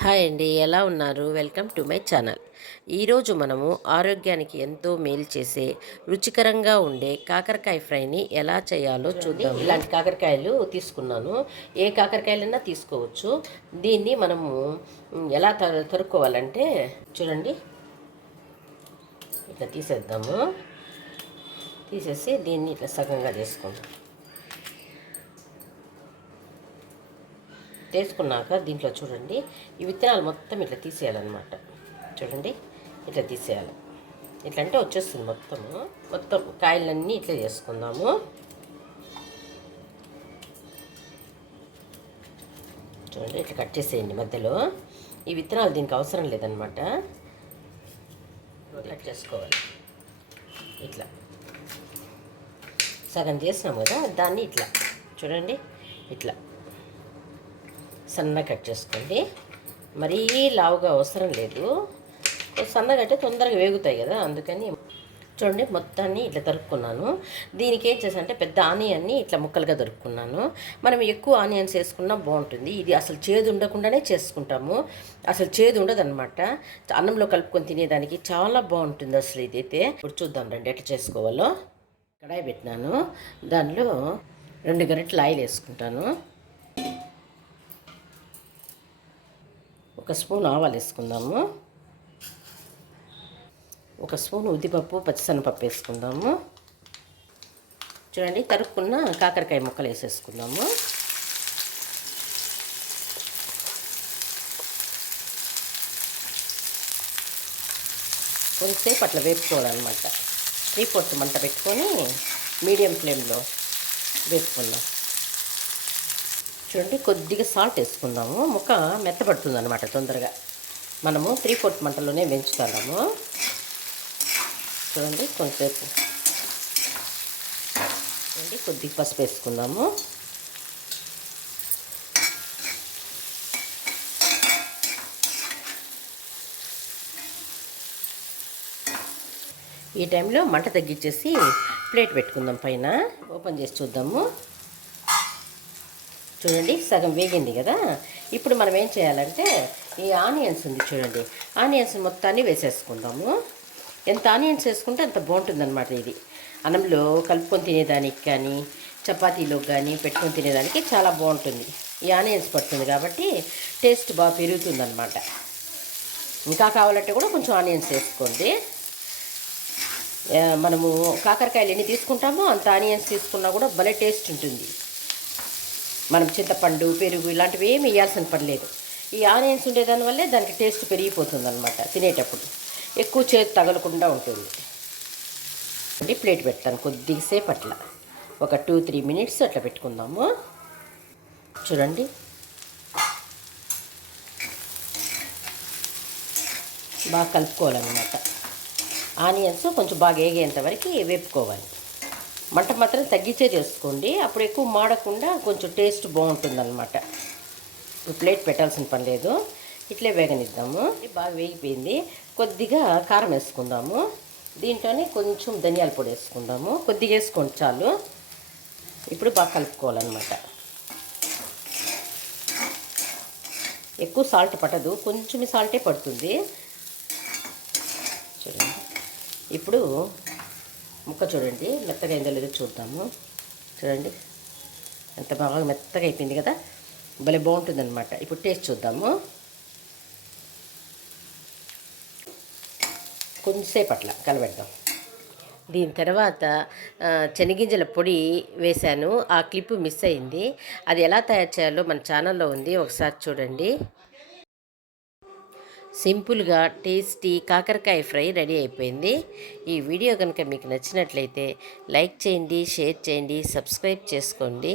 Hi అండి ఎలా ఉన్నారు? Welcome to my channel. ఈరోజు మనము ఆరోగ్యానికి ఎంతో మేలు చేసే రుచికరంగా ఉండే కాకరకాయ ఫ్రైని ఎలా చేయాలో చూద్దాం ఇలాంటి కాకరకాయలు తీసుకున్నాను. ఏ కాకరకాయలైనా తీసుకోవచ్చు. దీన్ని మనము ఎలా తరు తరుక్కోవాలంటే చూడండి. ఇట్లా తీసేద్దాము. తీసేసి దీన్ని ఇట్లా సగంగా చేసుకుందాం. తీసుకున్నాక దీంట్లో చూడండి ఈ విత్తనాలు మొత్తం ఇట్లా తీసేయాలన్నమాట. చూడండి ఇట్లా తీసేయాలి. ఇట్లా అంటే వచ్చేస్తుంది మొత్తము మొత్తం కాయలన్నీ ఇట్లా చేసుకుందాము. చూడండి ఇట్లా కట్ చేసేయండి మధ్యలో. ఈ విత్తనాలు దీనికి అవసరం లేదనమాట కట్ చేసుకోవాలి. ఇట్లా. సగం చేసినాము కదా దాన్ని ఇట్లా. చూడండి ఇట్లా. సన్నగా కట్ చేసుకోండి. మరీ లావుగా అవసరం లేదు. సన్నగా అంటే తొందరగా వేగుతాయి కదా అందుకని చూడండి మొత్తాన్ని ఇట్లా దొరుకున్నాను దీనికి ఏం చేశానంటే పెద్ద ఆనియన్ని ఇట్లా ముక్కలుగా దొరుకున్నాను మనం ఎక్కువ ఆనియన్స్ వేసుకున్నా బాగుంటుంది. ఇది అసలు చేదు ఉండకుండానే చేసుకుంటాము. అసలు చేదు ఉండదు అనమాట అన్నంలో కలుపుకొని తినేదానికి చాలా బాగుంటుంది అసలు ఇదైతే. ఇప్పుడు చూద్దాం రండి ఎట్లా చేసుకోవాలో. కడాయి పెట్టినాను. దానిలో రెండు గంటలు ఆయిల్ వేసుకుంటాను. ఒక స్పూన్ ఆవాలు వేసుకుందాము. ఒక స్పూన్ ఉద్దిపప్పు పచ్చిశనగపప్పు వేసుకుందాము. చూడండి తరుక్కున్న కాకరకాయ ముక్కలు వేసేసుకుందాము. కొద్దిసేపు అట్లా వేపుకోవాలన్నమాట. త్రీ ఫోర్త్ మంట పెట్టుకొని మీడియం ఫ్లేమ్లో వేపుకుందాం. చూడండి కొద్దిగా సాల్ట్ వేసుకుందాము. ముక్క మెత్తపడుతుంది అనమాట తొందరగా. మనము త్రీ ఫోర్త్ మంటలోనే పెంచుతున్నాము చూడండి కొంతసేపు. చూడండి కొద్దిగా పసుపు వేసుకుందాము. ఈ టైంలో మంట తగ్గించేసి ప్లేట్ పెట్టుకుందాం పైన. ఓపెన్ చేసి చూద్దాము. చూడండి సగం వేగింది కదా. ఇప్పుడు మనం ఏం చేయాలంటే ఈ ఆనియన్స్ ఉంది చూడండి. ఆనియన్స్ మొత్తాన్ని వేసేసుకుందాము. ఎంత ఆనియన్స్ వేసుకుంటే అంత బాగుంటుందన్నమాట ఇది. అన్నంలో కలుపుకొని తినేదానికి కానీ చపాతీలో కానీ పెట్టుకొని తినేదానికి చాలా బాగుంటుంది. ఈ ఆనియన్స్ పడుతుంది కాబట్టి టేస్ట్ బాగా పెరుగుతుందన్నమాట. ఇంకా కావాలంటే కూడా కొంచెం ఆనియన్స్ వేసుకోండి. మనము కాకరకాయలు ఎన్ని తీసుకుంటామో అంత ఆనియన్స్ తీసుకున్నా కూడా భలే టేస్ట్ ఉంటుంది. మనం చింతపండు పెరుగు ఇలాంటివి ఏమి వేయాల్సిన పని లేదు. ఈ ఆనియన్స్ ఉండేదాని వల్లే దానికి టేస్ట్ పెరిగిపోతుంది అనమాట తినేటప్పుడు. ఎక్కువ చేతి తగలకుండా ఉంటుంది. ప్లేట్ పెడతాను కొద్దిసేపు అట్లా ఒక టూ త్రీ మినిట్స్ అట్లా పెట్టుకుందాము. చూడండి. బాగా కలుపుకోవాలన్నమాట. ఆనియన్స్ కొంచెం బాగా వేగేంత వరకు వేపుకోవాలి. మంట మాత్రం తగ్గించే చేసుకోండి. అప్పుడు ఎక్కువ మాడకుండా కొంచెం టేస్ట్ బాగుంటుంది అనమాట ప్లేట్ పెట్టాల్సిన పని లేదు. ఇట్లే వేగనిద్దాము. బాగా వేగిపోయింది. కొద్దిగా కారం వేసుకుందాము. దీంట్లోనే కొంచెం ధనియాల పొడి వేసుకుందాము. కొద్దిగా వేసుకోండి చాలు. ఇప్పుడు బాగా కలుపుకోవాలన్నమాట. ఎక్కువ సాల్ట్ పట్టదు. కొంచెం సాల్టే పడుతుంది. చూడండి. ఇప్పుడు ముక్క చూడండి మెత్తగా అయిందో లేదో చూద్దాము. చూడండి ఎంత బాగా మెత్తగా అయిపోయింది కదా? భలే బాగుంటుంది అనమాట ఇప్పుడు టేస్ట్ చూద్దాము. కొంచెంసేపు అట్లా కలబెడదాం. దీని తర్వాత ఆ, శనగింజల పొడి వేశాను. ఆ క్లిప్ మిస్ అయింది. అది ఎలా తయారు చేయాలో మన ఛానల్లో ఉంది. ఒకసారి చూడండి. సింపుల్గా టేస్టీ కాకరకాయ ఫ్రై రెడీ అయిపోయింది. ఈ వీడియో కనుక మీకు నచ్చినట్లయితే లైక్ చేయండి షేర్ చేయండి సబ్స్క్రైబ్ చేసుకోండి.